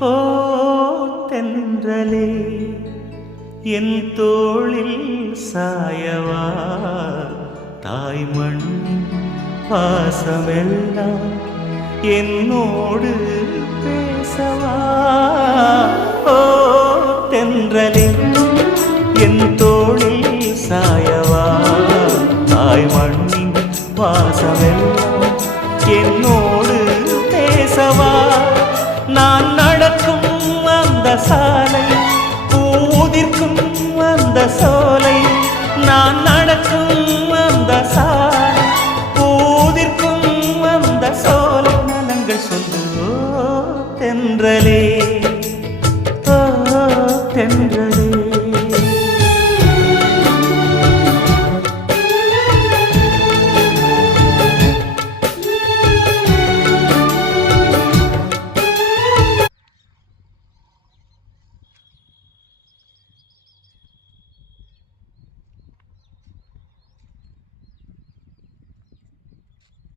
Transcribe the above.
ஓ தென்றலே என் தோளில் சாயவா தாய்மண் பாசமெல்லாம் என்னோடு பேசவா ஓ தென்றலே என் தோளில் சாயவா தாய்மண்ணின் பாசமெல்லாம் என்னோடு பேசவா நான் நடக்கும் அந்த சாலை பூதிர்க்கும் அந்த சோலை நான் நடக்கும் அந்த சாலை பூதிர்க்கும் அந்த சோலை நலங்கள் சொல்லு தென்றலே தென்றலே